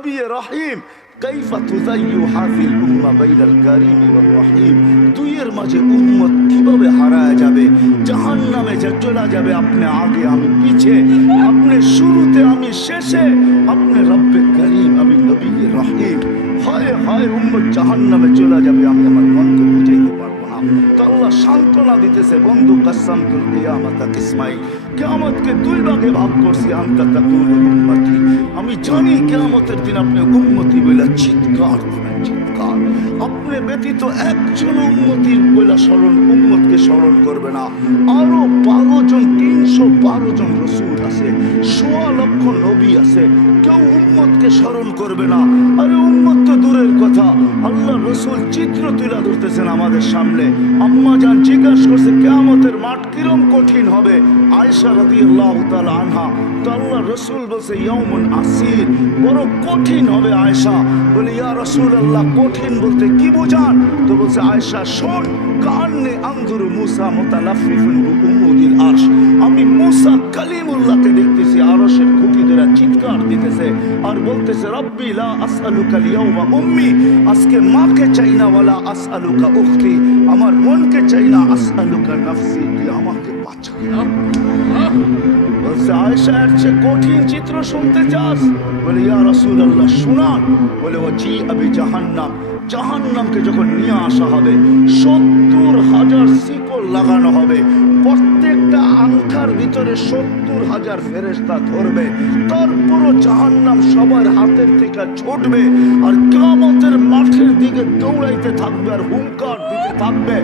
নবী রহিম কাইফা তুযায়্যু হাযিল উম্মাহ বাইনাল কারীম ওয়ার রহিম, দুইয়ের মাঝে উম্মত কিভাবে হারায় যাবে, জাহান্নামে চলে যাবে। আপনি আগে আমি পিছে, আপনি শুরুতে আমি শেষে, আপনি রব্বে কারীম আমি নবী রহিম। হায় হায় উম্মত জাহান্নামে চলে যাবে, আমি আমার মনকে বুঝাইতে পারবো না। তো আল্লাহ সান্ত্বনা দিতেছে, বন্ধু কাসসামতুল কিয়ামাতা কিসমাইন, কিয়ামতকে দুই ভাগে ভাগ করছি। আনতা তাকুলু উম্মতি, আমি জানি কিয়ামতের দিন আপনি উম্মতি বলে চিৎকার দিবেন, চিৎকার। আপনি ব্যতীত একজন উম্মতির বলে উম্মতকে স্মরণ করবে না। আরো 12 জন 312 জন রসুল আছে, 1.5 লক্ষ নবী আছে, কেউ উম্মতকে স্মরণ করবে না। আরে উম্মত তো দূরের কথা, আল্লাহ রসুল চিত্র তুলে ধরতেছেন আমাদের সামনে। আম্মা জান জিজ্ঞাসা করছে কিয়ামতের মাঠ কিরম কঠিন হবে, আয়েশা রাদিয়াল্লাহু তাআলা আনহা। তো আল্লাহ রসুল বলছে ইয়াউমুন আসির, বড় কঠিন হবে। আয়েশা বলে ইয়া রাসূলুল্লাহ কঠিন বলতে কি বোঝান? তো বলছে আয়েশা শোন, কান্নে আনজুরু মুসা মুতালাফফিফুন বিউমুদিল আরশ, আমি মুসা কালিমুল্লাহকে দেখতেছি আরশের খুঁটি ধরে চিৎকার দিতেছে আর বলতেছে রব্বি লা আসআলুকা আল-ইয়াওমা উম্মি, আজকে মাকে চাই না, ওয়ালা আসআলুকা উখতি, আমার বোনকে চাই না, আসআলুকা নাফসি, তুই আমাকে বাঁচা। বলছে আয়েশা এর চেয়ে কঠিন চিত্র শুনতে চাস? বলে ইয়া রাসূলুল্লাহ শুনান। বলে ও জি আবি জাহান্নাম, জাহান্নামকে যখন নিয়ে আসা হবে 70,000 শিকল লাগানো হবে, প্রত্যেকটা আংখার ভিতরে 70,000 ফেরেশতা ধরবে, তারপরও জাহান্নাম সবার হাতের থেকে ছুটবে আর কিয়ামতের মাঠের দিকে দৌড়াইতে থাকবে আর হুঙ্কার দিতে থাকবে।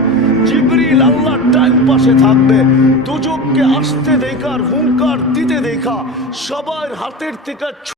জিবরিল আল্লাহর ডান পাশে থাকবে, দুজককে আসতে দেখা আর হুঙ্কার দিতে দেখা সবার হাতের থেকে